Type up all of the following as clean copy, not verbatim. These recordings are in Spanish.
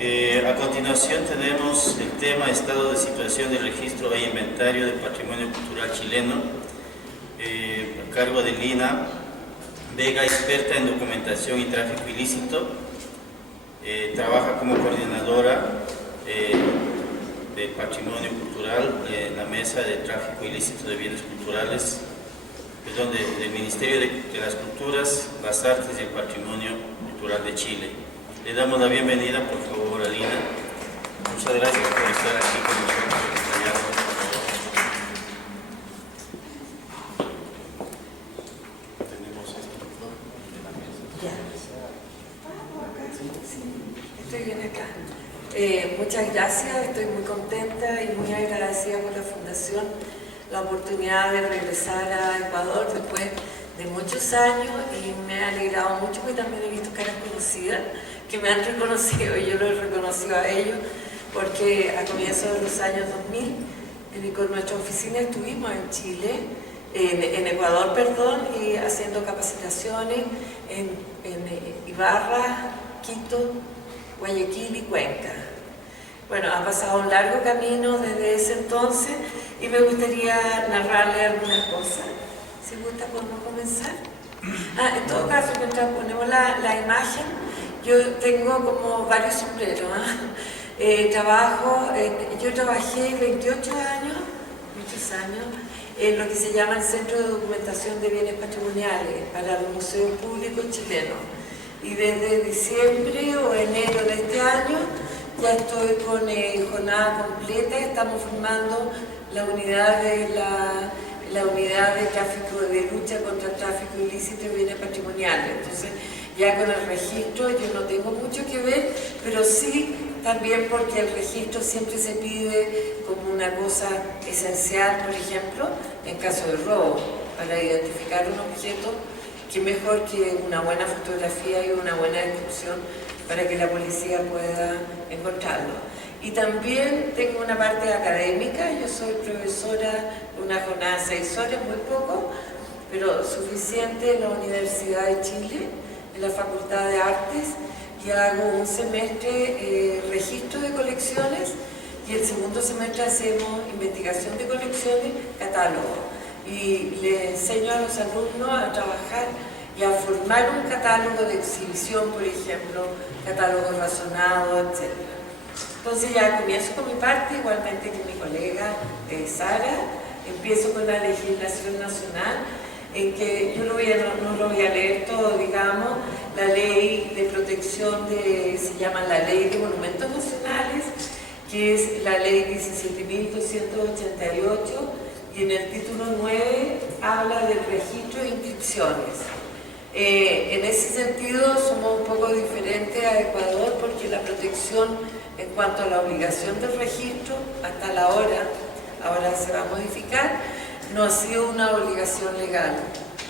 A continuación tenemos el tema Estado de situación del registro e inventario del patrimonio cultural chileno, a cargo de Lina Vega, experta en documentación y tráfico ilícito. Trabaja como coordinadora de patrimonio cultural en la mesa de tráfico ilícito de bienes culturales, del Ministerio de las Culturas, las Artes y el Patrimonio Cultural de Chile. Le damos la bienvenida, por favor, a Lina. Muchas gracias por estar aquí con nosotros. Tenemos esto de la mesa. Sí, estoy bien acá. Muchas gracias, estoy muy contenta y muy agradecida por la Fundación, la oportunidad de regresar a Ecuador después de muchos años, y me ha alegrado mucho porque también he visto caras conocidas que me han reconocido y yo lo he reconocido a ellos, porque a comienzos de los años 2000 con nuestra oficina estuvimos en Chile, en Ecuador, perdón, y haciendo capacitaciones en Ibarra, Quito, Guayaquil y Cuenca. Bueno, ha pasado un largo camino desde ese entonces y me gustaría narrarle algunas cosas. Si gusta, podemos comenzar. En todo caso, mientras ponemos la imagen, yo tengo como varios sombreros. Yo trabajé 28 años, muchos años, en lo que se llama el Centro de Documentación de Bienes Patrimoniales para los museos públicos chilenos. Y desde diciembre o enero de este año ya estoy con jornada completa. Estamos formando la unidad de tráfico, de lucha contra el tráfico ilícito de bienes patrimoniales. Entonces, ya con el registro yo no tengo mucho que ver, pero sí también porque el registro siempre se pide como una cosa esencial, por ejemplo, en caso de robo, para identificar un objeto, que mejor que una buena fotografía y una buena descripción para que la policía pueda encontrarlo. Y también tengo una parte académica. Yo soy profesora, una jornada de 6 horas, muy poco, pero suficiente, en la Universidad de Chile, en la Facultad de Artes, y hago un semestre registro de colecciones, y el segundo semestre hacemos investigación de colecciones, catálogo. Y le enseño a los alumnos a trabajar y a formar un catálogo de exhibición, por ejemplo, catálogo razonado, etc. Entonces ya comienzo con mi parte, igualmente que mi colega Sara. Empiezo con la legislación nacional, en que yo no lo voy a leer todo, digamos. La ley de protección se llama la Ley de Monumentos Nacionales, que es la ley 17.288, y en el título 9 habla del registro de inscripciones. En ese sentido somos un poco diferentes a Ecuador, porque la protección en cuanto a la obligación del registro hasta la hora, ahora se va a modificar, no ha sido una obligación legal,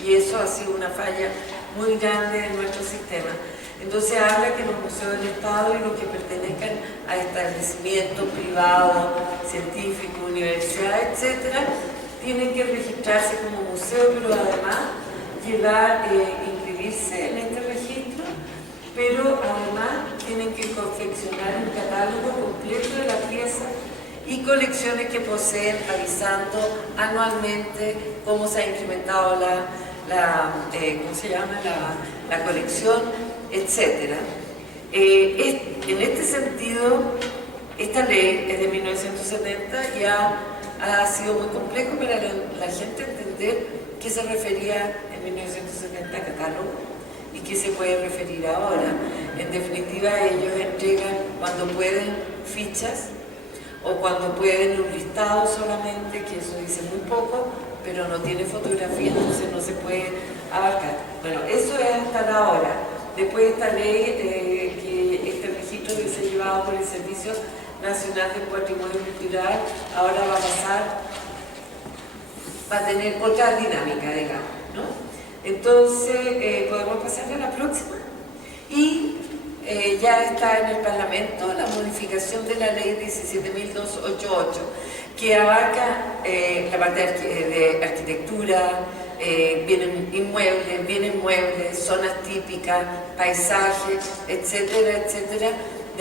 y eso ha sido una falla muy grande en nuestro sistema. Entonces habla que los museos del Estado y los que pertenezcan a establecimientos privados, científicos, universidades, etcétera, tienen que registrarse como museo, pero además inscribirse en este registro, pero además tienen que confeccionar un catálogo completo de la pieza y colecciones que poseen, avisando anualmente cómo se ha incrementado la colección, etc. En este sentido, esta ley es de 1970, ya ha sido muy complejo para la gente entender qué se refería en 1970 a catálogo y qué se puede referir ahora. En definitiva, ellos entregan cuando pueden fichas o cuando pueden un listado solamente, que eso dice muy poco, pero no tiene fotografía, entonces no se puede abarcar. Bueno, eso es hasta la hora. Después de esta ley, este registro que se ha llevado por el Servicio Nacional del Patrimonio Cultural, ahora va a tener otra dinámica, digamos, ¿no? Entonces, podemos pasar a la próxima. Y ya está en el Parlamento la modificación de la ley 17.288, que abarca la parte de arquitectura, bienes muebles, zonas típicas, paisajes, etcétera, etcétera,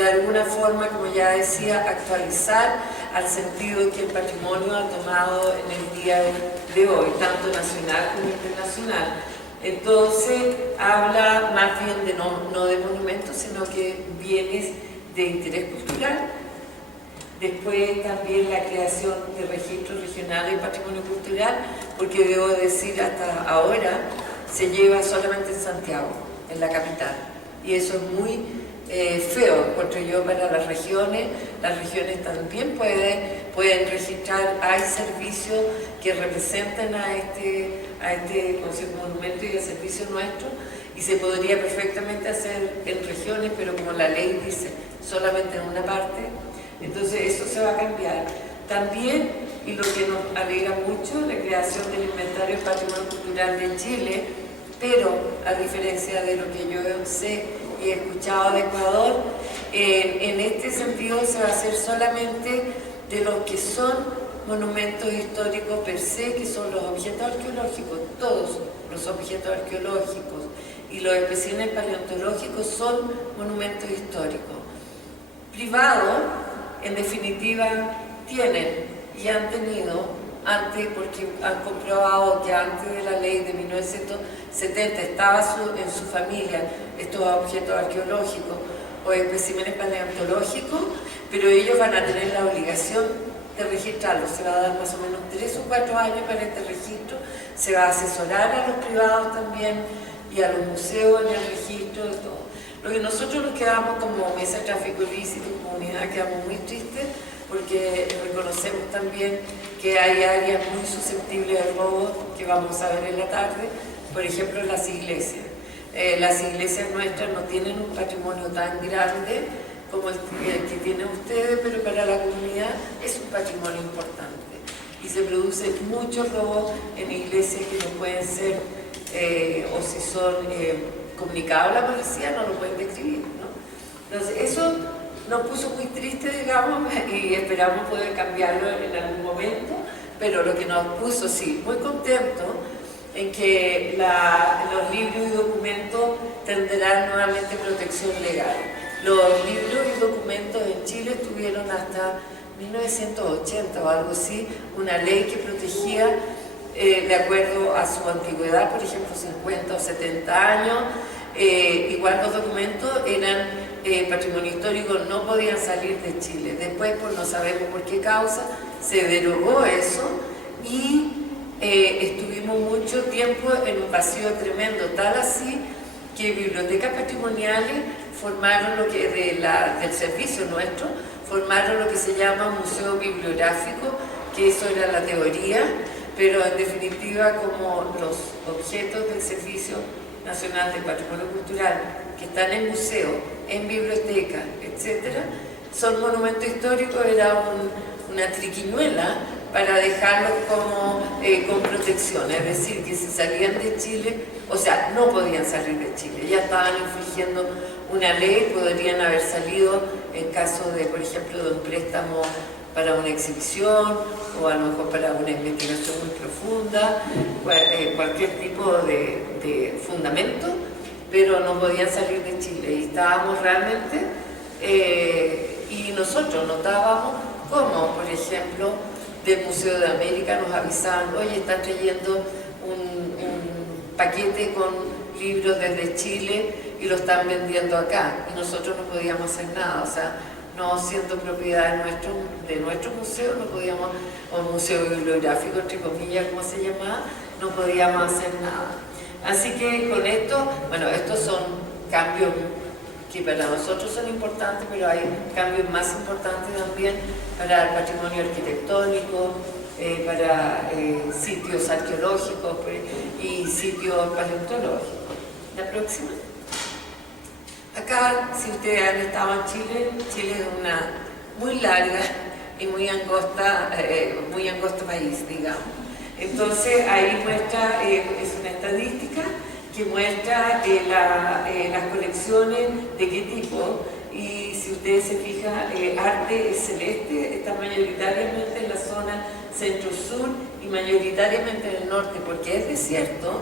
de alguna forma, como ya decía, actualizar al sentido que el patrimonio ha tomado en el día de hoy, tanto nacional como internacional. Entonces habla más bien de no de monumentos, sino que bienes de interés cultural. Después también la creación de registros regionales de patrimonio cultural, porque debo decir hasta ahora se lleva solamente en Santiago, en la capital, y eso es muy feo, encuentro yo, para las regiones. Las regiones también pueden registrar, hay servicios que representan a este Consejo Monumento y el servicio nuestro, y se podría perfectamente hacer en regiones, pero como la ley dice, solamente en una parte. Entonces eso se va a cambiar. También, y lo que nos alegra mucho, la creación del Inventario del Patrimonio Cultural de Chile, pero a diferencia de lo que yo sé y he escuchado de Ecuador, en este sentido se va a hacer solamente de los que son monumentos históricos per se, que son los objetos arqueológicos. Todos los objetos arqueológicos y los especímenes paleontológicos son monumentos históricos. Privados, en definitiva, tienen y han tenido, antes, porque han comprobado que antes de la ley de 1970 estaba en su familia estos objetos arqueológicos o especímenes paleontológicos, pero ellos van a tener la obligación de registrarlos. Se va a dar más o menos 3 o 4 años para este registro, se va a asesorar a los privados también y a los museos en el registro de todo. Lo que nosotros nos quedamos como Mesa de Tráfico Ilícito, comunidad, quedamos muy tristes porque reconocemos también que hay áreas muy susceptibles de robo que vamos a ver en la tarde, por ejemplo las iglesias. Las iglesias nuestras no tienen un patrimonio tan grande como el que tienen ustedes, pero para la comunidad es un patrimonio importante. Y se produce mucho robo en iglesias que no pueden ser, o si son comunicados a la policía, no lo pueden describir, ¿no? Entonces eso nos puso muy tristes, digamos, y esperamos poder cambiarlo en algún momento, pero lo que nos puso, sí, muy contentos en que los libros y documentos tendrán nuevamente protección legal. Los libros y documentos en Chile tuvieron hasta 1980 o algo así, una ley que protegía de acuerdo a su antigüedad, por ejemplo 50 o 70 años, igual los documentos eran patrimonio histórico, no podían salir de Chile. Después, pues no sabemos por qué causa, se derogó eso y estuvimos mucho tiempo en un vacío tremendo, tal así que bibliotecas patrimoniales formaron lo que del servicio nuestro, formaron lo que se llama museo bibliográfico, que eso era la teoría, pero en definitiva como los objetos del Servicio Nacional de Patrimonio Cultural que están en museo, en biblioteca, etc., son monumentos históricos, era una triquiñuela para dejarlos como con protección, es decir, que si salían de Chile, o sea, no podían salir de Chile, ya estaban infringiendo una ley, podrían haber salido en caso de, por ejemplo, de un préstamo para una exhibición o a lo mejor para una investigación muy profunda, cualquier tipo de fundamento, pero no podían salir de Chile y estábamos realmente, y nosotros notábamos cómo, por ejemplo, del Museo de América nos avisaban, oye, están trayendo un paquete con libros desde Chile y lo están vendiendo acá, y nosotros no podíamos hacer nada, o sea, no siendo propiedad de nuestro museo, no podíamos, o museo bibliográfico, entre comillas, como se llamaba, no podíamos hacer nada. Así que con esto, bueno, estos son cambios que para nosotros son importantes, pero hay cambios más importantes también para el patrimonio arquitectónico, para sitios arqueológicos y sitios paleontológicos. La próxima. Acá, si ustedes han estado en Chile, Chile es una muy larga y muy angosto país, digamos. Entonces ahí muestra, es una estadística que muestra las colecciones de qué tipo, y si ustedes se fijan, arte es celeste, está mayoritariamente en la zona centro-sur y mayoritariamente en el norte, porque es desierto.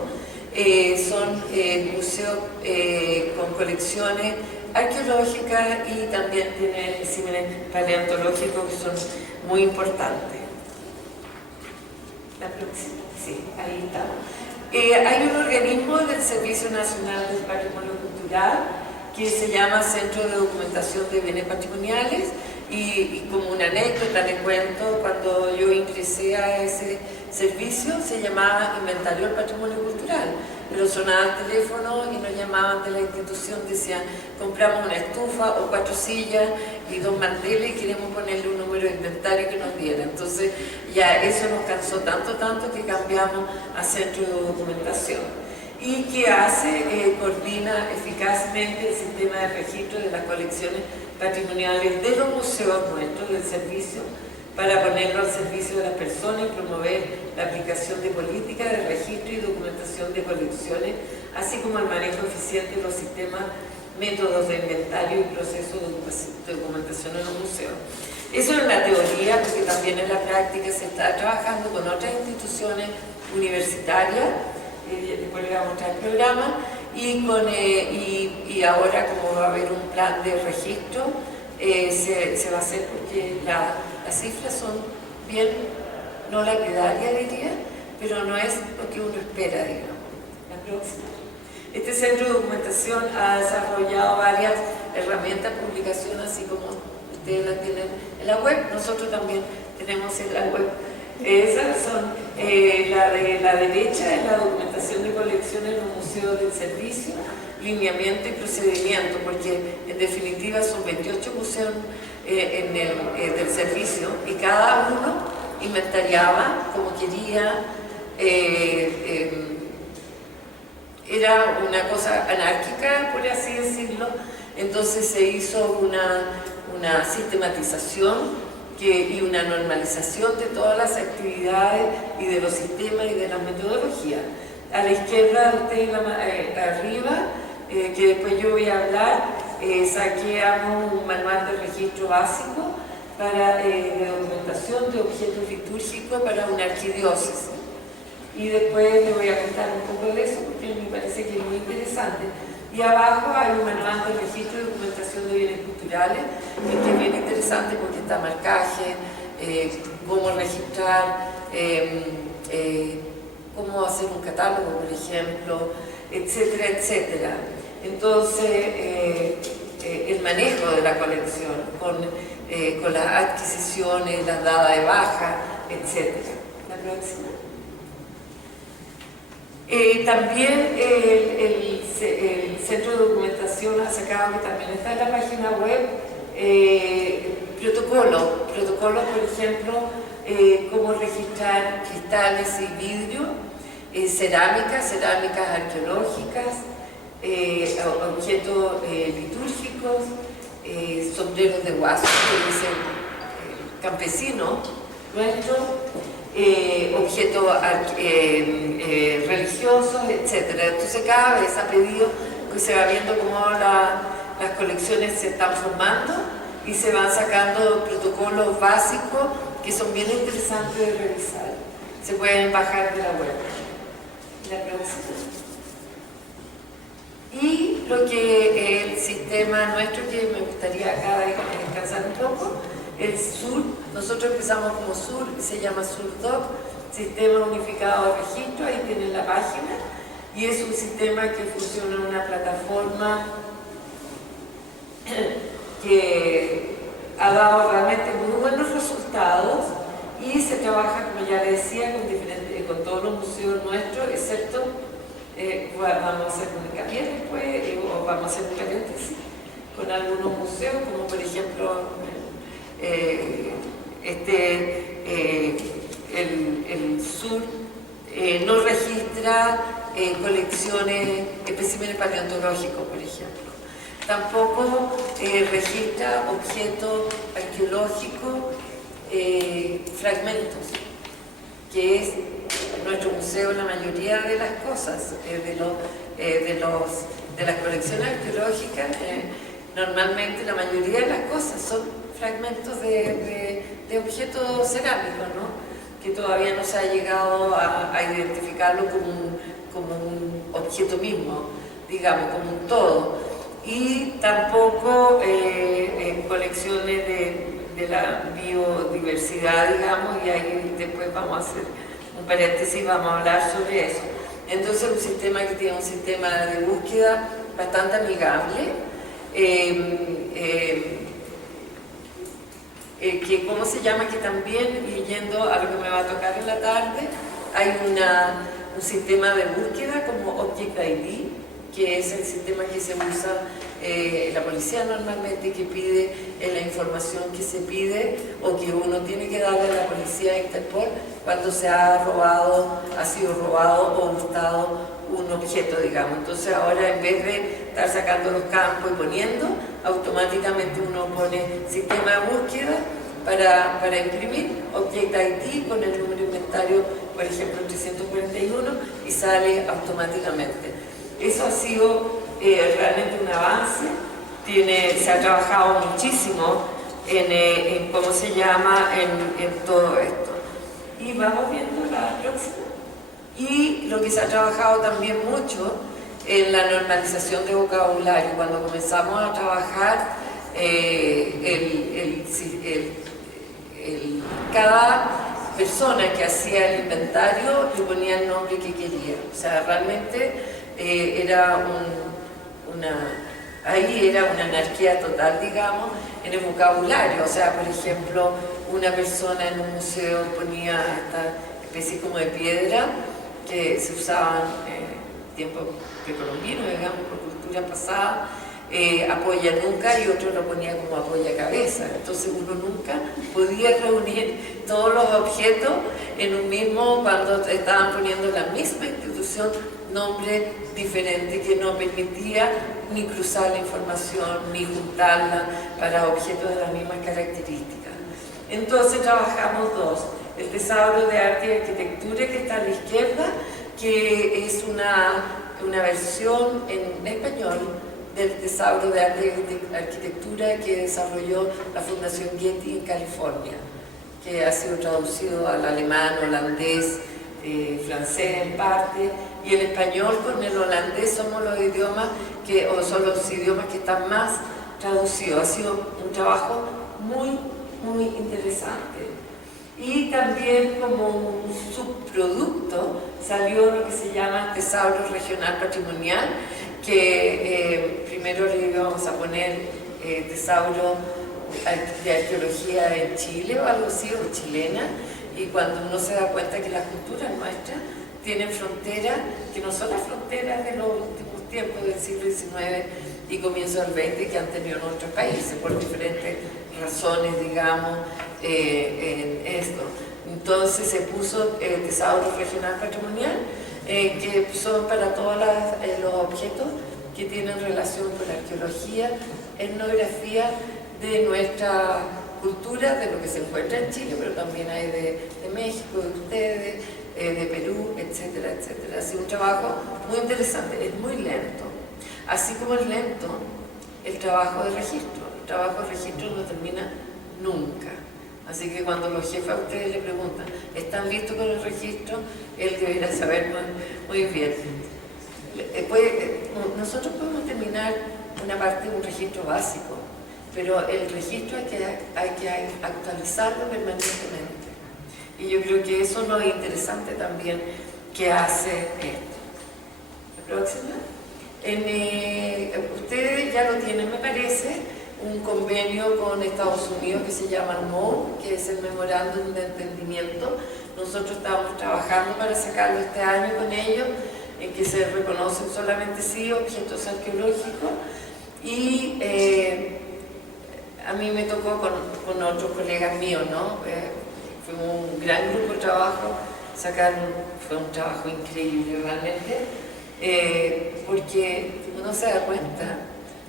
son museos con colecciones arqueológicas y también tienen especímenes paleontológicos que son muy importantes. La próxima, sí, ahí está. Hay un organismo del Servicio Nacional del Patrimonio Cultural que se llama Centro de Documentación de Bienes Patrimoniales y como una anécdota le cuento, cuando yo ingresé a ese servicio se llamaba Inventario del Patrimonio Cultural, pero sonaba el teléfono y nos llamaban de la institución, decían compramos una estufa o 4 sillas y 2 manteles y queremos ponerle un número de inventario que nos diera. Entonces ya eso nos cansó tanto que cambiamos a Centro de Documentación. ¿Y qué hace? Coordina eficazmente el sistema de registro de las colecciones patrimoniales de los museos nuestros del servicio para ponerlo al servicio de las personas y promover la aplicación de políticas de registro y documentación de colecciones, así como el manejo eficiente de los sistemas, métodos de inventario y procesos de documentación en los museos. Eso es la teoría, porque también en la práctica se está trabajando con otras instituciones universitarias, después le vamos a mostrar el programa, y ahora como va a haber un plan de registro, se va a hacer porque las cifras son bien, no lapidarias diría, pero no es lo que uno espera, digamos. La próxima. Este centro de documentación ha desarrollado varias herramientas de publicación, así como ustedes las tienen en la web, nosotros también tenemos en la web. Esas son, la de la derecha es la documentación de colecciones en los museos del servicio, lineamiento y procedimiento, porque en definitiva son 28 museos del servicio y cada uno inventariaba como quería. Era una cosa anárquica, por así decirlo, entonces se hizo una sistematización y una normalización de todas las actividades y de los sistemas y de las metodologías. A la izquierda de ustedes, arriba, que después yo voy a hablar, saqueamos un manual de registro básico de documentación de objetos litúrgicos para una arquidiócesis. Y después les voy a contar un poco de eso porque me parece que es muy interesante. Y abajo hay un manual de registro y documentación de bienes culturales, que es bien interesante porque está marcaje, cómo registrar, cómo hacer un catálogo, por ejemplo, etcétera, etcétera. Entonces, el manejo de la colección, con las adquisiciones, las dadas de baja, etcétera. La próxima. También el Centro de Documentación ha sacado, que también está en la página web, protocolos, por ejemplo, cómo registrar cristales y vidrio, cerámicas arqueológicas, objetos litúrgicos, sombreros de guaso, que dicen campesino nuestro, objetos religiosos, etc. Entonces cada vez ha pedido que se va viendo cómo las colecciones se están formando y se van sacando protocolos básicos que son bien interesantes de revisar. Se pueden bajar de la web. La próxima. Y lo que el sistema nuestro, que me gustaría acá descansar un poco, el SUR, nosotros empezamos como SUR, se llama SURDOC, Sistema Unificado de Registro, ahí tienen la página, y es un sistema que funciona en una plataforma que ha dado realmente muy buenos resultados y se trabaja, como ya les decía, con todos los museos nuestros, excepto, vamos a hacer un hincapié después, o vamos a hacer un paréntesis, con algunos museos, como por ejemplo el sur no registra colecciones, especímenes paleontológicos, por ejemplo. Tampoco registra objetos arqueológicos, fragmentos, que es nuestro museo la mayoría de las cosas, de las colecciones arqueológicas. Normalmente la mayoría de las cosas son fragmentos de objetos cerámicos, ¿no? Que todavía no se ha llegado a identificarlo como un objeto mismo, digamos, como un todo. Y tampoco colecciones de la biodiversidad, digamos, y ahí después vamos a hacer un paréntesis, vamos a hablar sobre eso. Entonces, un sistema que tiene un sistema de búsqueda bastante amigable, que, ¿cómo se llama? Que también, yendo a lo que me va a tocar en la tarde, hay un sistema de búsqueda como Object ID, que es el sistema que se usa la policía normalmente, que pide la información que se pide o que uno tiene que darle a la policía de Interpol cuando se ha sido robado o hurtado un objeto, digamos. Entonces ahora, en vez de estar sacando los campos y poniendo, automáticamente uno pone sistema de búsqueda para imprimir Object ID con el número de inventario, por ejemplo 341, y sale automáticamente. Eso ha sido realmente un avance. Se ha trabajado muchísimo en ¿cómo se llama?, en todo esto. Y vamos viendo la próxima. Y lo que se ha trabajado también mucho en la normalización de vocabulario. Cuando comenzamos a trabajar, cada persona que hacía el inventario le ponía el nombre que quería. O sea, realmente ahí era una anarquía total, digamos, en el vocabulario. O sea, por ejemplo, una persona en un museo ponía esta especie como de piedra que se usaban en tiempos precolombinos, digamos, por cultura pasada, apoya nunca, y otro lo ponía como apoya cabeza. Entonces uno nunca podía reunir todos los objetos en un mismo, cuando estaban poniendo la misma institución, nombre diferente, que no permitía ni cruzar la información ni juntarla para objetos de las mismas características. Entonces trabajamos dos: el tesauro de arte y arquitectura, que está a la izquierda, que es una versión en español del tesauro de arte y arquitectura que desarrolló la Fundación Getty en California, que ha sido traducido al alemán, holandés, francés en parte, y el español con el holandés son los idiomas que están más traducidos. Ha sido un trabajo muy, muy interesante. Y también, como un subproducto, salió lo que se llama Tesauro Regional Patrimonial, que primero le íbamos a poner Tesauro de Arqueología en Chile o algo así, o chilena, y cuando uno se da cuenta que las culturas nuestras tienen fronteras que no son las fronteras de los últimos tiempos del siglo XIX y comienzo del XX, que han tenido en otros países por diferentes razones, digamos, en esto. Entonces se puso Tesauro Regional Patrimonial, que son para todos los objetos que tienen relación con la arqueología, etnografía de nuestra cultura, de lo que se encuentra en Chile, pero también hay de México, de ustedes, de Perú, etcétera, etcétera. Ha sido un trabajo muy interesante, es muy lento. Así como es lento el trabajo de registro. El trabajo de registro no termina nunca. Así que cuando los jefes a ustedes le preguntan, ¿están listos con el registro?, él debería saber muy bien. Nosotros podemos terminar una parte de un registro básico, pero el registro hay que actualizarlo permanentemente. Y yo creo que eso es lo interesante también que hace esto. La próxima. Ustedes ya lo tienen, me parece, un convenio con Estados Unidos que se llama MOU, que es el Memorándum de Entendimiento. Nosotros estamos trabajando para sacarlo este año con ellos, en que se reconocen solamente objetos arqueológicos, y a mí me tocó con otros colegas míos, ¿no? Fue un gran grupo de trabajo, fue un trabajo increíble realmente, porque uno se da cuenta,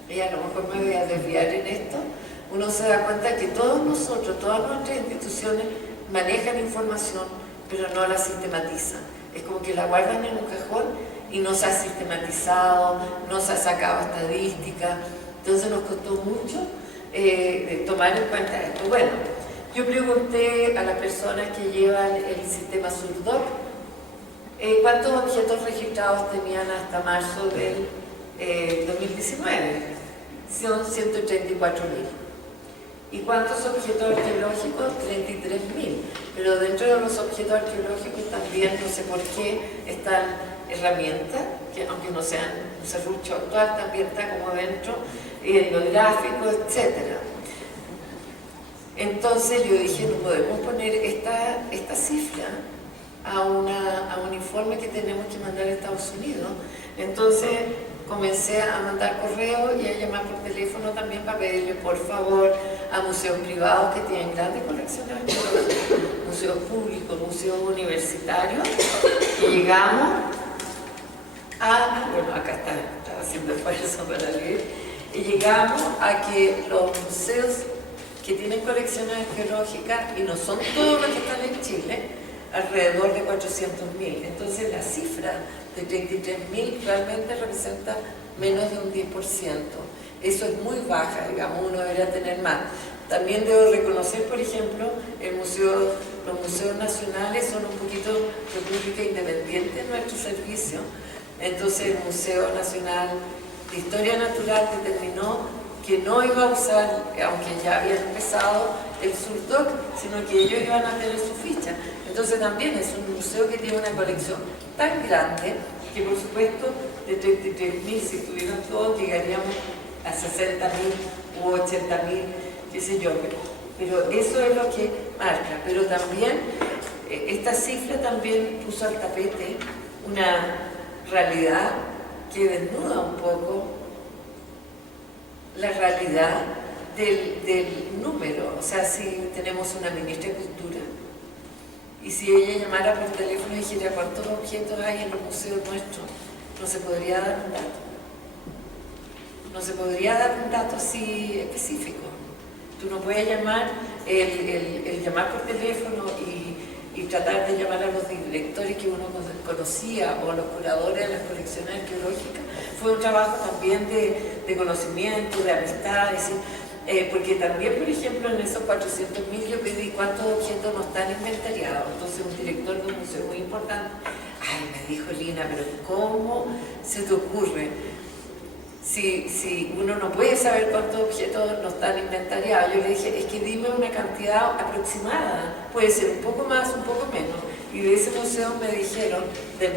y a lo mejor me voy a desviar en esto, uno se da cuenta que todos nosotros, todas nuestras instituciones manejan información, pero no la sistematizan. Es como que la guardan en un cajón y no se ha sistematizado, no se ha sacado estadística. Entonces nos costó mucho tomar en cuenta esto. Bueno, yo pregunté a las personas que llevan el sistema SURDOC ¿Cuántos objetos registrados tenían hasta marzo del 2019? Son 134.000. ¿Y cuántos objetos arqueológicos? 33.000. Pero dentro de los objetos arqueológicos también, no sé por qué, están herramientas, que aunque no sean un serrucho actual, también está como dentro, etnográficos, etc. Entonces yo dije, no podemos poner esta cifra a un informe que tenemos que mandar a Estados Unidos. Entonces comencé a mandar correo y a llamar por teléfono también para pedirle por favor a museos privados que tienen grandes colecciones arqueológicas, museos públicos, museos universitarios, y llegamos a, bueno, acá está haciendo esfuerzo para leer, y llegamos a que los museos que tienen colecciones arqueológicas, y no son todos los que están en Chile, alrededor de 400.000. Entonces la cifra de 33.000 realmente representa menos de un 10%. Eso es muy baja, digamos, uno debería tener más. También debo reconocer, por ejemplo, los museos nacionales son un poquito república independiente en nuestro servicio. Entonces el Museo Nacional de Historia Natural determinó que no iba a usar, aunque ya habían empezado el SURDOC, sino que ellos iban a tener su ficha. Entonces también es un museo que tiene una colección tan grande que, por supuesto, de 33.000, si tuviéramos todos, llegaríamos a 60.000 u 80.000, qué sé yo. Pero eso es lo que marca. Pero también, esta cifra también puso al tapete una realidad que desnuda un poco la realidad del número. O sea, si tenemos una ministra de Cultura y si ella llamara por teléfono y dijera cuántos objetos hay en los museos nuestros, no se podría dar un dato. No se podría dar un dato así específico. Tú no puedes llamar, el llamar por teléfono y tratar de llamar a los directores que uno conocía o a los curadores de las colecciones arqueológicas, fue un trabajo también de conocimiento, de amistad, porque también, por ejemplo, en esos 400.000 yo pedí cuántos objetos no están inventariados. Entonces un director de un museo muy importante, me dijo, Lina, pero ¿cómo se te ocurre? Si uno no puede saber cuántos objetos no están inventariados. Yo le dije, es que dime una cantidad aproximada, puede ser un poco más, un poco menos. Y de ese museo me dijeron, del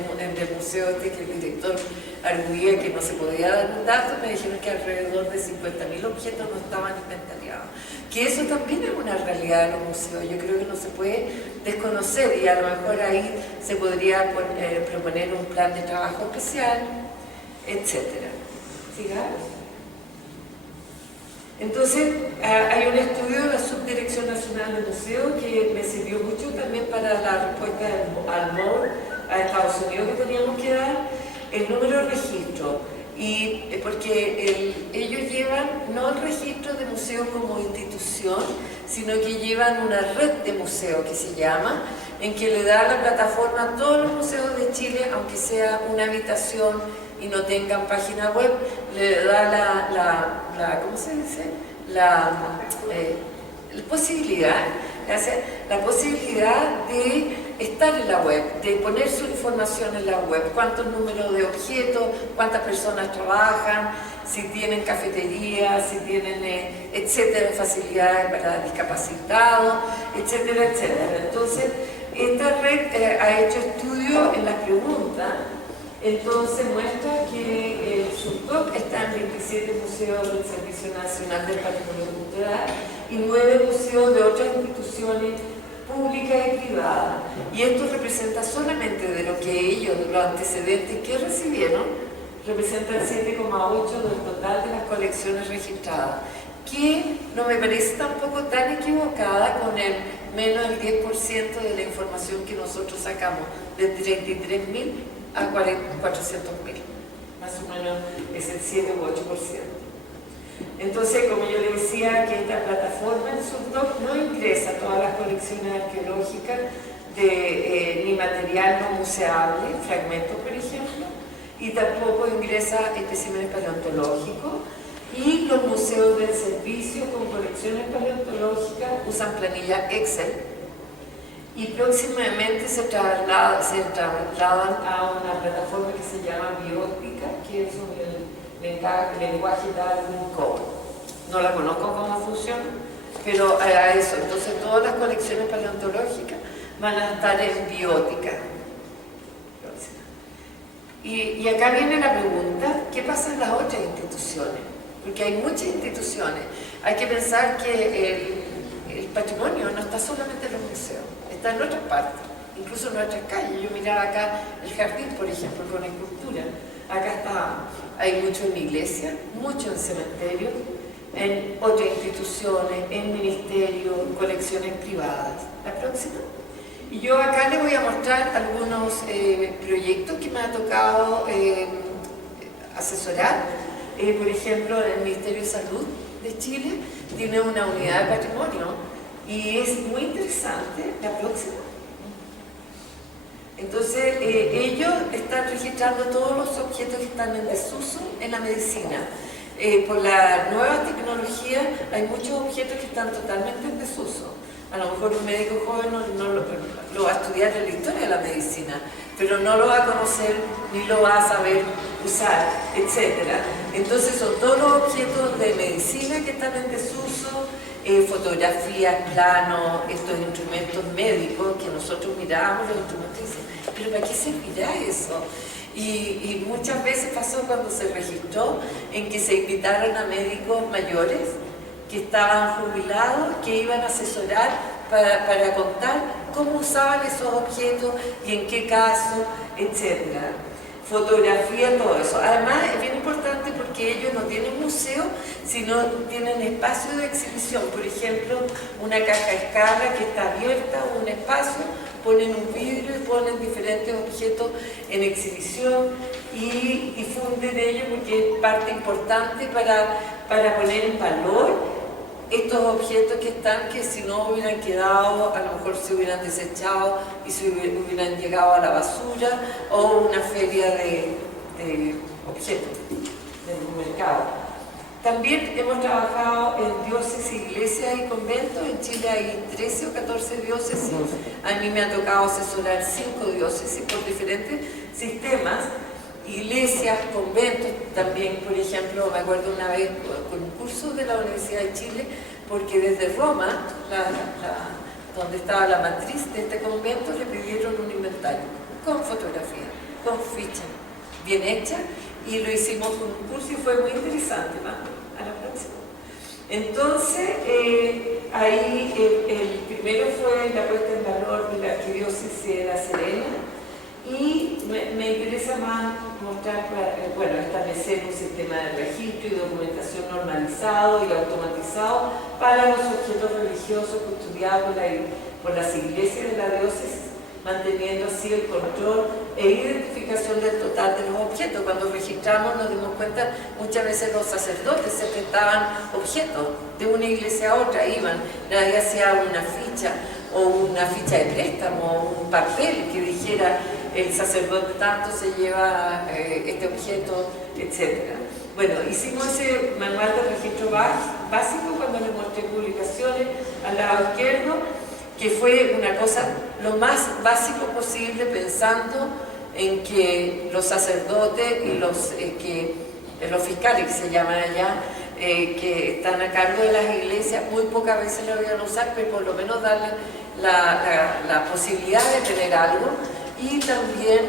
museo que el director arguía que no se podía dar un dato, me dijeron que alrededor de 50.000 objetos no estaban inventariados. Que eso también es una realidad de los museos, yo creo que no se puede desconocer, y a lo mejor ahí se podría proponer un plan de trabajo especial, etc. ¿Sigamos? Entonces, hay un estudio de la Subdirección Nacional de Museos que me sirvió mucho también para la respuesta al MOR a Estados Unidos que teníamos que dar, el número de registro. Y porque ellos llevan no el registro de museos como institución, sino que llevan una red de museos que se llama, en que le da la plataforma a todos los museos de Chile, aunque sea una habitación y no tengan página web, le da ¿cómo se dice? La posibilidad de estar en la web, de poner su información en la web, cuántos números de objetos, cuántas personas trabajan, si tienen cafetería, si tienen, etcétera, facilidades para discapacitados, etcétera, etcétera. Entonces, esta red ha hecho estudios en las preguntas. Entonces muestra que el SURDOC está en 27 museos del Servicio Nacional del Patrimonio Cultural y 9 museos de otras instituciones públicas y privadas. Y esto representa solamente de lo que ellos, los antecedentes que recibieron, representa el 7,8% del total de las colecciones registradas, que no me parece tampoco tan equivocada con el menos del 10% de la información que nosotros sacamos, de 33.000 a 400.000, más o menos es el 7 u 8%. Entonces, como yo le decía, que esta plataforma, el SURDOC, no ingresa todas las colecciones arqueológicas ni material no museable, fragmentos por ejemplo, y tampoco ingresa especímenes paleontológicos, y los museos del servicio con colecciones paleontológicas usan planilla Excel, y próximamente se trasladan a una plataforma que se llama Biótica, que es un lenguaje Darwin Code. No la conozco cómo funciona, pero a eso. Entonces todas las colecciones paleontológicas van a estar en Biótica. Y acá viene la pregunta, ¿qué pasa en las otras instituciones? Porque hay muchas instituciones. Hay que pensar que el patrimonio no está solamente en los museos, está en otras partes, incluso en nuestras calles. Yo miraba acá el jardín, por ejemplo, con escultura. Acá hay mucho en iglesia, mucho en cementerio, en otras instituciones, en ministerios, en colecciones privadas. La próxima. Y yo acá les voy a mostrar algunos proyectos que me ha tocado asesorar. Por ejemplo, el Ministerio de Salud de Chile tiene una unidad de patrimonio y es muy interesante. La próxima. Entonces, ellos están registrando todos los objetos que están en desuso en la medicina. Por la nueva tecnología hay muchos objetos que están totalmente en desuso. A lo mejor un médico joven no lo va a estudiar en la historia de la medicina, pero no lo va a conocer ni lo va a saber usar, etc. Entonces son todos los objetos de medicina que están en desuso, fotografías, planos, estos instrumentos médicos que nosotros mirábamos, los instrumentos y dicen, pero ¿para qué servirá eso? Y muchas veces pasó cuando se registró en que se invitaron a médicos mayores que estaban jubilados, que iban a asesorar para contar cómo usaban esos objetos y en qué caso, etc. Fotografía, todo eso. Además, es bien importante porque ellos no tienen museo, sino tienen espacio de exhibición. Por ejemplo, una caja a escala que está abierta, un espacio, ponen un vidrio y ponen diferentes objetos en exhibición y difunden ello porque es parte importante para poner en valor estos objetos que están, que si no hubieran quedado, a lo mejor se hubieran desechado y se hubieran llegado a la basura o una feria de objetos del mercado. También hemos trabajado en diócesis, iglesias y conventos. En Chile hay 13 o 14 diócesis. A mí me ha tocado asesorar 5 diócesis por diferentes sistemas. Iglesias, conventos también, por ejemplo, me acuerdo una vez con un curso de la Universidad de Chile, porque desde Roma, donde estaba la matriz de este convento, le pidieron un inventario con fotografía, con ficha bien hecha, y lo hicimos con un curso y fue muy interesante. ¿Va? A la próxima. Entonces, ahí el primero fue la puesta en valor de la arquidiócesis de La Serena, y me interesa más mostrar, establecer un sistema de registro y documentación normalizado y automatizado para los objetos religiosos custodiados por las iglesias de la diócesis, manteniendo así el control e identificación del total de los objetos. Cuando registramos nos dimos cuenta, muchas veces los sacerdotes se prestaban objetos de una iglesia a otra, iban, nadie hacía una ficha o una ficha de préstamo o un papel que dijera el sacerdote tanto se lleva este objeto, etc. Bueno, hicimos ese manual de registro básico cuando les mostré publicaciones al lado izquierdo, que fue una cosa lo más básico posible, pensando en que los sacerdotes y los fiscales, que se llaman allá, que están a cargo de las iglesias, muy pocas veces lo iban a usar, pero por lo menos darle la posibilidad de tener algo. Y también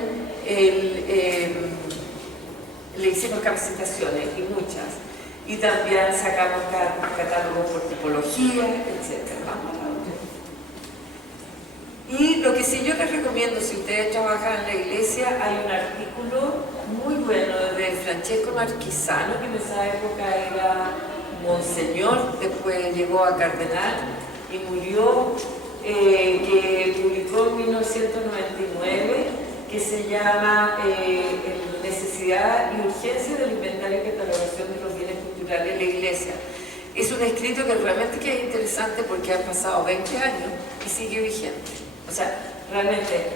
le hicimos capacitaciones, y muchas. Y también sacamos catálogos por tipología, etc. Vamos a la otra. Y lo que sí yo les recomiendo, si ustedes trabajan en la iglesia, hay un artículo muy bueno de Francesco Marquisano, que en esa época era monseñor, después llegó a cardenal y murió, que publicó en 1999, que se llama Necesidad y urgencia del inventario y catalogación de los bienes culturales de la iglesia. Es un escrito que realmente que es interesante porque han pasado 20 años y sigue vigente. O sea, realmente,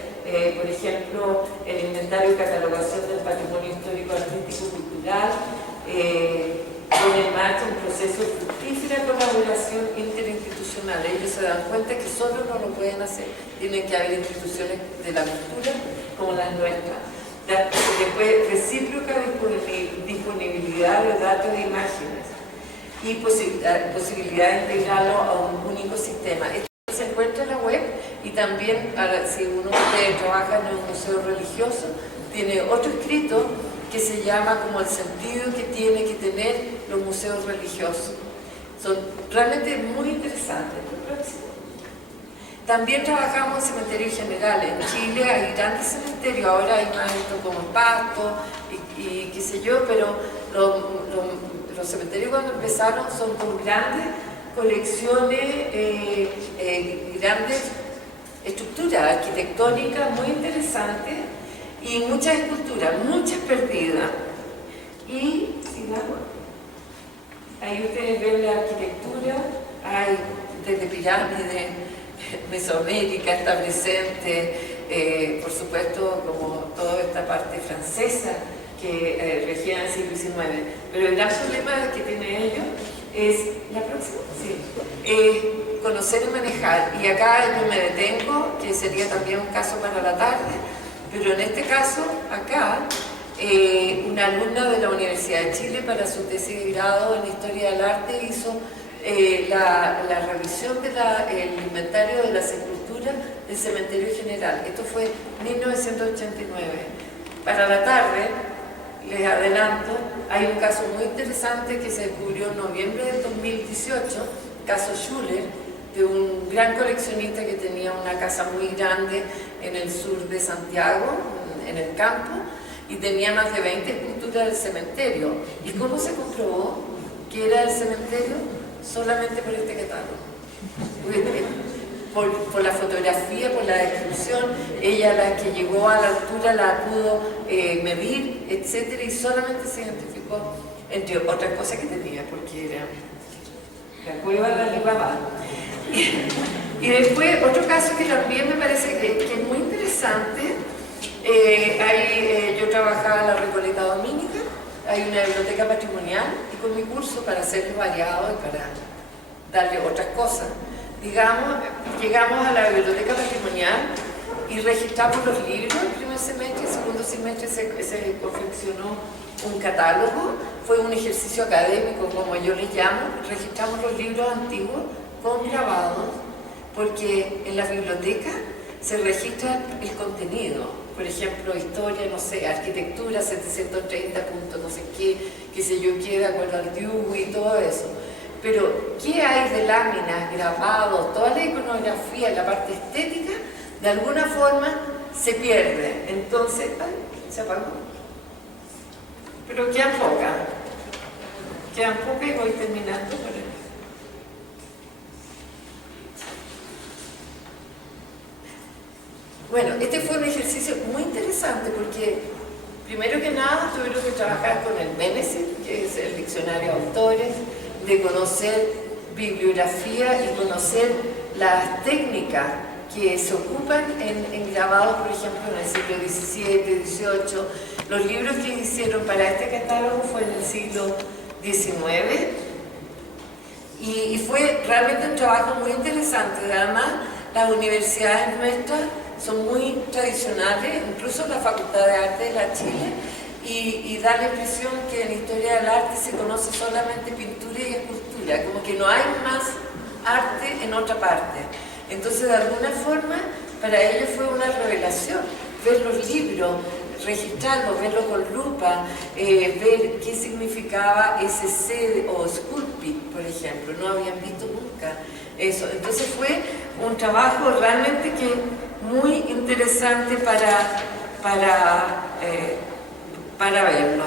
por ejemplo, el inventario y catalogación del patrimonio histórico, artístico, cultural, pone en marcha un proceso fructífero la colaboración interinstitucional. Ellos se dan cuenta que solos no lo pueden hacer. Tienen que haber instituciones de la cultura como las nuestras. Después, recíproca disponibilidad de datos e imágenes y posibilidad de integrarlo a un único sistema. Esto se encuentra en la web y también, si uno de ustedes trabaja en un museo religioso, tiene otro escrito que se llama como el sentido que tiene que tener los museos religiosos. Son realmente muy interesantes. También trabajamos en cementerios generales. En Chile hay grandes cementerios, ahora hay más esto como Pasto y qué sé yo, pero los cementerios cuando empezaron son con grandes colecciones, grandes estructuras arquitectónicas muy interesantes y muchas esculturas, muchas perdidas. Y ahí ustedes ven la arquitectura, hay desde pirámides, Mesoamérica, establecente, por supuesto como toda esta parte francesa que regía en el siglo XIX. Pero el gran problema que tienen ellos es, ¿la próxima? Sí. Conocer y manejar. Y acá yo me detengo, que sería también un caso para la tarde, pero en este caso, acá, una alumna de la Universidad de Chile para su tesis de grado en Historia del Arte hizo la revisión del inventario de las esculturas del Cementerio General. Esto fue en 1989. Para la tarde, les adelanto, hay un caso muy interesante que se descubrió en noviembre del 2018, caso Schuller, de un gran coleccionista que tenía una casa muy grande en el sur de Santiago, en el campo, y tenía más de 20 esculturas del cementerio. ¿Y cómo se comprobó que era el cementerio? Solamente por este catálogo. Por la fotografía, por la descripción, ella la que llegó a la altura la pudo medir, etc. Y solamente se identificó, entre otras cosas que tenía, porque era la cueva de la Alibaba. Y después, otro caso que también me parece que es muy interesante, yo trabajaba en la Recoleta Dominica, hay una biblioteca patrimonial, y con mi curso, para hacerlo variado y para darle otras cosas, digamos, llegamos a la biblioteca patrimonial y registramos los libros. El primer semestre, el segundo semestre se confeccionó un catálogo, fue un ejercicio académico, como yo les llamo. Registramos los libros antiguos con grabados, porque en la biblioteca se registra el contenido. Por ejemplo, historia, no sé, arquitectura 730 puntos, no sé qué sé yo, qué de acuerdo al Dewey y todo eso. Pero, ¿qué hay de láminas, grabados, toda la iconografía, la parte estética, de alguna forma se pierde? Entonces, ¡ay! Se apagó. Pero quedan pocas y voy terminando por ahí. Bueno, este fue un ejercicio muy interesante porque, primero que nada, tuvieron que trabajar con el MENESIT, que es el diccionario de autores, de conocer bibliografía y conocer las técnicas que se ocupan en grabados, por ejemplo, en el siglo XVII, XVIII. Los libros que hicieron para este catálogo fue en el siglo XIX y fue realmente un trabajo muy interesante. Además, las universidades nuestras son muy tradicionales, incluso la Facultad de Arte de la Chile, y da la impresión que en Historia del Arte se conoce solamente pintura y escultura, como que no hay más arte en otra parte. Entonces, de alguna forma, para ellos fue una revelación ver los libros, registrarlos, verlos con lupa, ver qué significaba SC o Sculpit, por ejemplo, no habían visto nunca eso. Entonces fue un trabajo realmente que muy interesante para verlo.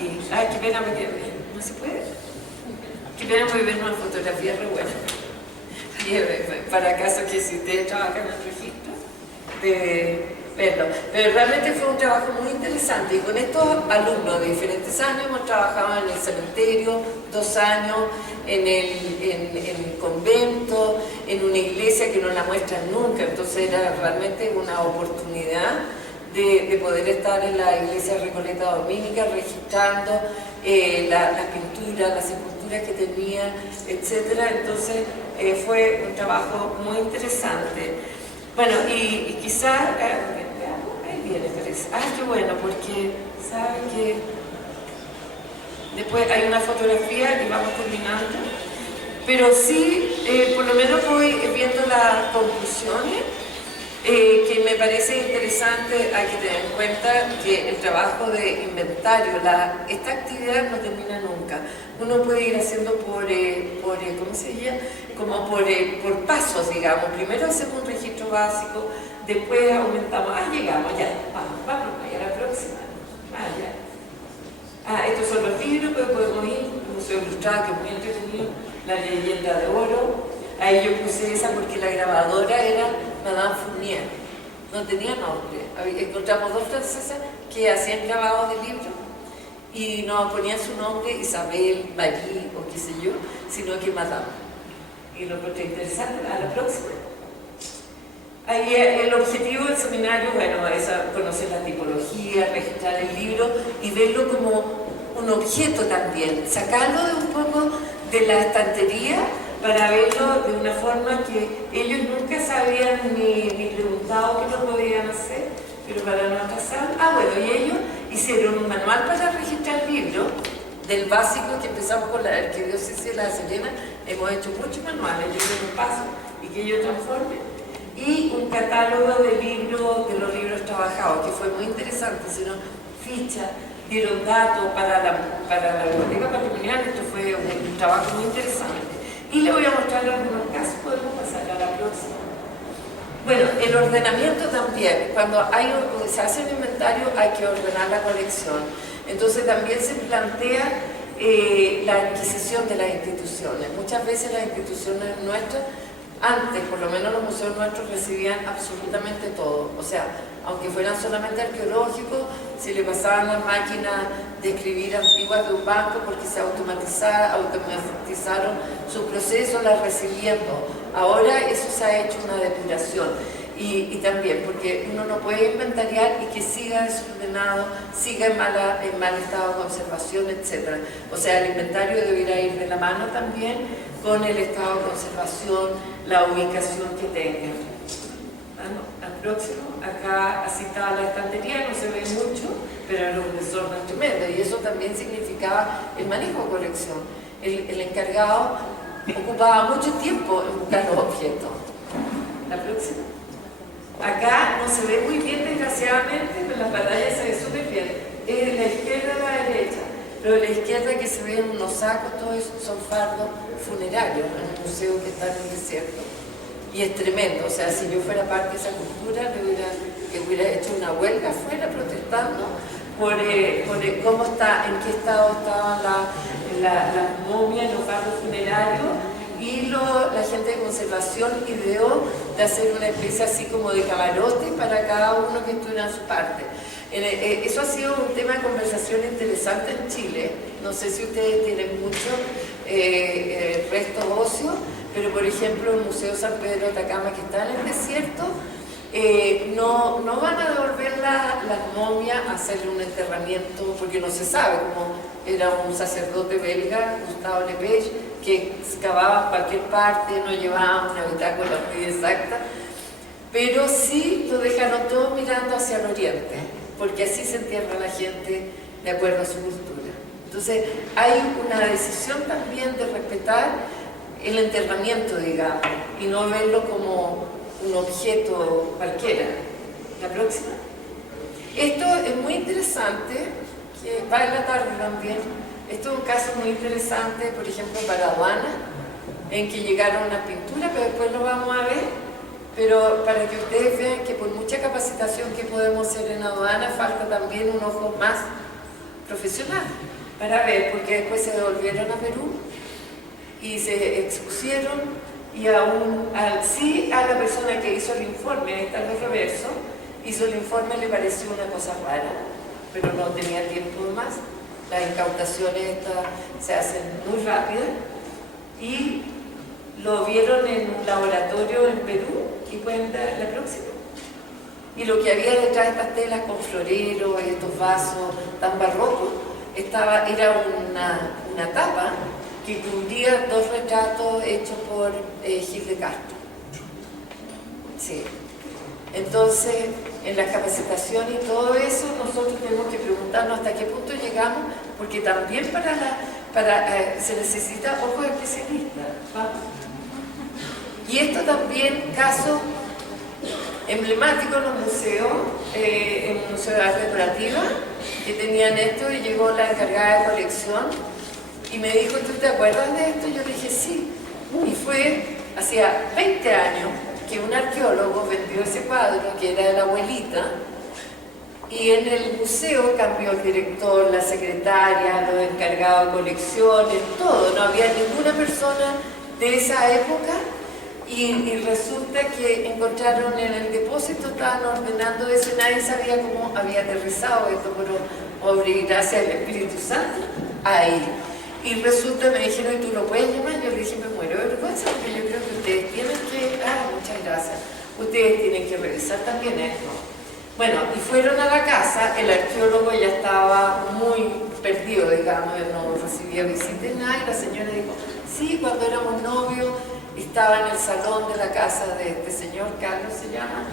Y, ay, qué pena, no se puede. Qué pena voy a ver una fotografía re buena. Para acaso que si ustedes trabajan en el registro, de verlo. Pero realmente fue un trabajo muy interesante y con estos alumnos de diferentes años hemos trabajado en el cementerio 2 años, en el convento, en una iglesia que no la muestran nunca, entonces era realmente una oportunidad de poder estar en la iglesia Recoleta Dominica registrando las pinturas, las esculturas que tenía, etc. Entonces fue un trabajo muy interesante. Bueno, y quizás, ahí viene, parece. Qué bueno, porque saben que después hay una fotografía y vamos terminando. Pero sí, por lo menos voy viendo las conclusiones, que me parece interesante. Hay que tener en cuenta que el trabajo de inventario, esta actividad no termina nunca. Uno puede ir haciendo por ¿cómo se llama? Como por pasos, digamos. Primero hacemos un registro básico, después aumentamos, llegamos, ya, vamos, a la próxima. Ya. Estos son los libros, pues podemos ir, el Museo Ilustrado, que es muy entretenido, La Leyenda de Oro. Ahí yo puse esa porque la grabadora era Madame Fournier, no tenía nombre. Encontramos dos francesas que hacían grabados de libros y no ponían su nombre Isabel, Marie o qué sé yo, sino que Madame. Y lo encontré interesante. A la próxima. Ahí el objetivo del seminario, bueno, es conocer la tipología, registrar el libro y verlo como un objeto también, sacarlo de un poco de la estantería para verlo de una forma que ellos nunca sabían ni preguntado qué lo podían hacer, pero para no atrasar. Bueno, y ellos hicieron un manual para registrar libros, del básico que empezamos con la Arquidiócesis de La Serena. Hemos hecho muchos manuales, yo de paso y que ellos transformen, y un catálogo de libros, de los libros trabajados, que fue muy interesante, hicieron fichas, dieron datos para la biblioteca patrimonial. Esto fue un trabajo muy interesante. Y le voy a mostrar algunos casos, podemos pasar a la próxima. Bueno, el ordenamiento también. Cuando se hace un inventario hay que ordenar la colección. Entonces también se plantea la adquisición de las instituciones. Muchas veces las instituciones nuestras, antes por lo menos los museos nuestros, recibían absolutamente todo. O sea, aunque fueran solamente arqueológicos, se le pasaban las máquinas de escribir antiguas de un banco porque se automatizaron su proceso, las recibiendo. Ahora eso se ha hecho una depuración. Y también porque uno no puede inventariar y que siga desordenado, siga en mal estado de conservación, etc. O sea, el inventario debería ir de la mano también con el estado de conservación, la ubicación que tenga. Al próximo, acá así estaba la estantería, no se ve mucho, pero era un desorden tremendo, y eso también significaba el manejo de colección. El encargado ocupaba mucho tiempo en buscar los objetos. La próxima. Acá no se ve muy bien, desgraciadamente, pero en la pantalla se ve súper bien. Es de la izquierda a la derecha, pero de la izquierda que se ven unos sacos, todo eso son fardos funerarios en el museo que está en el desierto. Y es tremendo, o sea, si yo fuera parte de esa cultura, hubiera hecho una huelga afuera protestando por cómo está, en qué estado estaban las momias, los fardos funerarios, y la gente de conservación ideó de hacer una especie así como de camarote para cada uno que estuviera en su parte. Eso ha sido un tema de conversación interesante en Chile. No sé si ustedes tienen mucho restos óseos, pero por ejemplo el Museo San Pedro de Atacama, que está en el desierto, no van a devolver las momias a hacerle un enterramiento, porque no se sabe, como era un sacerdote belga, Gustave Lepage, que excavaba en cualquier parte, no llevaba una bitácora muy exacta, pero sí lo dejaron todo mirando hacia el oriente, porque así se entierra la gente de acuerdo a su cultura. Entonces hay una decisión también de respetar el enterramiento, digamos, y no verlo como un objeto cualquiera. La próxima. Esto es muy interesante, que va en la tarde también. Esto es un caso muy interesante, por ejemplo, para aduana, en que llegaron unas pinturas, pero después lo vamos a ver, pero para que ustedes vean que por mucha capacitación que podemos hacer en aduana, falta también un ojo más profesional, para ver, porque después se devolvieron a Perú y se expusieron, y sí a la persona que hizo el informe, ahí está el reverso, hizo el informe, le pareció una cosa rara, pero no tenía tiempo más. Las incautaciones estas se hacen muy rápidas, y lo vieron en un laboratorio en Perú, y pueden dar la próxima. y lo que había detrás de estas telas con floreros y estos vasos tan barrocos, era una tapa que cubría 2 retratos hechos por Gil de Castro. Sí. Entonces, en la capacitación y todo eso, nosotros tenemos que preguntarnos hasta qué punto llegamos, porque también se necesita ojos especialistas. Y esto también, caso emblemático en los museos, en el Museo de Arte Decorativa, que tenían esto, y llegó la encargada de colección y me dijo, ¿tú te acuerdas de esto? Yo le dije, sí. Y fue hacía 20 años que un arqueólogo vendió ese cuadro, que era de la abuelita, y en el museo cambió el director, la secretaria, los encargados de colecciones, todo. No había ninguna persona de esa época. Y resulta que encontraron en el depósito, estaban ordenando eso, nadie sabía cómo había aterrizado esto, pero obra y gracia del Espíritu Santo, ahí. Y resulta, me dijeron, ¿y tú lo puedes llamar? Yo le dije, me muero de vergüenza, porque yo creo que ustedes tienen que, muchas gracias, ustedes tienen que revisar también esto. Bueno, y fueron a la casa, el arqueólogo ya estaba muy perdido, digamos, no recibía visitas, nada, y la señora dijo, sí, cuando éramos novios, estaba en el salón de la casa de este señor, Carlos se llama,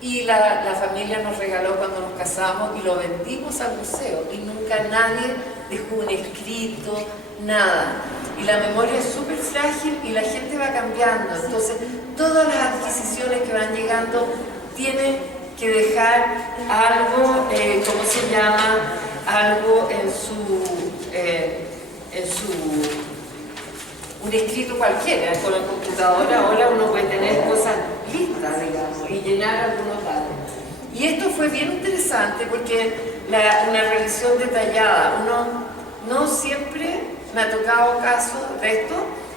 y la familia nos regaló cuando nos casamos y lo vendimos al museo y nunca nadie dejó un escrito, nada. Y la memoria es súper frágil y la gente va cambiando, entonces todas las adquisiciones que van llegando tienen que dejar algo, ¿cómo se llama? Algo en un escrito cualquiera. Con la computadora ahora uno puede tener cosas listas, digamos, y llenar algunos datos. Y esto fue bien interesante porque una revisión detallada, no siempre me ha tocado caso de esto.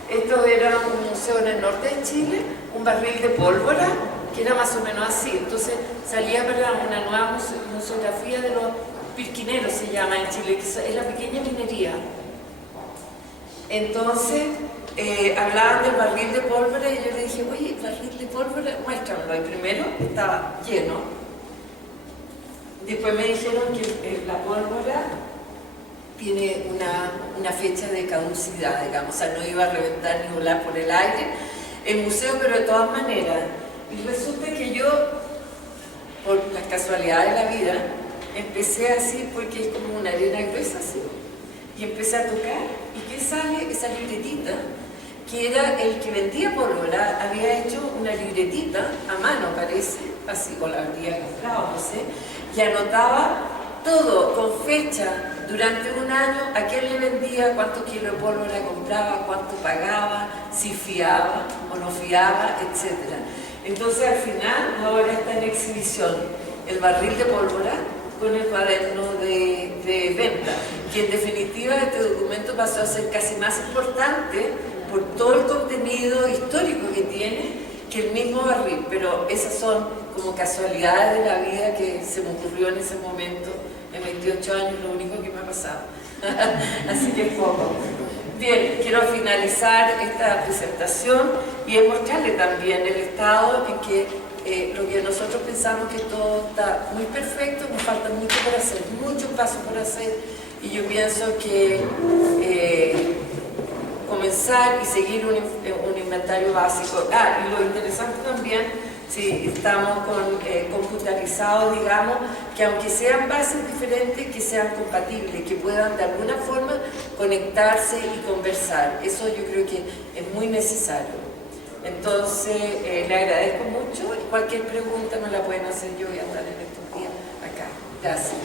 Esto era un museo en el norte de Chile, un barril de pólvora, que era más o menos así. Entonces salía para una nueva museografía de los pirquineros, se llama en Chile, que es la pequeña minería. Entonces, hablaban del barril de pólvora y yo le dije, oye, el barril de pólvora, muéstramelo. Y primero estaba lleno. Después me dijeron que la pólvora tiene una fecha de caducidad, digamos, o sea, no iba a reventar ni volar por el aire. El museo, pero de todas maneras. Y resulta que yo, por las casualidades de la vida, empecé así porque es como una arena gruesa así. Y empecé a tocar, ¿y qué sale? Esa libretita, que era el que vendía pólvora, había hecho una libretita, a mano parece, así, o la habría comprado, no sé, y anotaba todo con fecha, durante un año, a quién le vendía, cuántos kilos de pólvora compraba, cuánto pagaba, si fiaba o no fiaba, etc. Entonces al final, ahora está en exhibición el barril de pólvora, con el cuaderno de venta, que en definitiva este documento pasó a ser casi más importante por todo el contenido histórico que tiene que el mismo barril, pero esas son como casualidades de la vida que se me ocurrió en ese momento, en 28 años, lo único que me ha pasado. Así que es poco. Bien, quiero finalizar esta presentación y mostrarle también el estado en que lo que nosotros pensamos que todo está muy perfecto, nos falta mucho por hacer, muchos pasos por hacer, y yo pienso que comenzar y seguir un inventario básico. Y lo interesante también, si estamos computarizados, digamos, que aunque sean bases diferentes, que sean compatibles, que puedan de alguna forma conectarse y conversar. Eso yo creo que es muy necesario. Entonces, le agradezco mucho y cualquier pregunta me la pueden hacer, yo voy a estar en estos días acá. Gracias.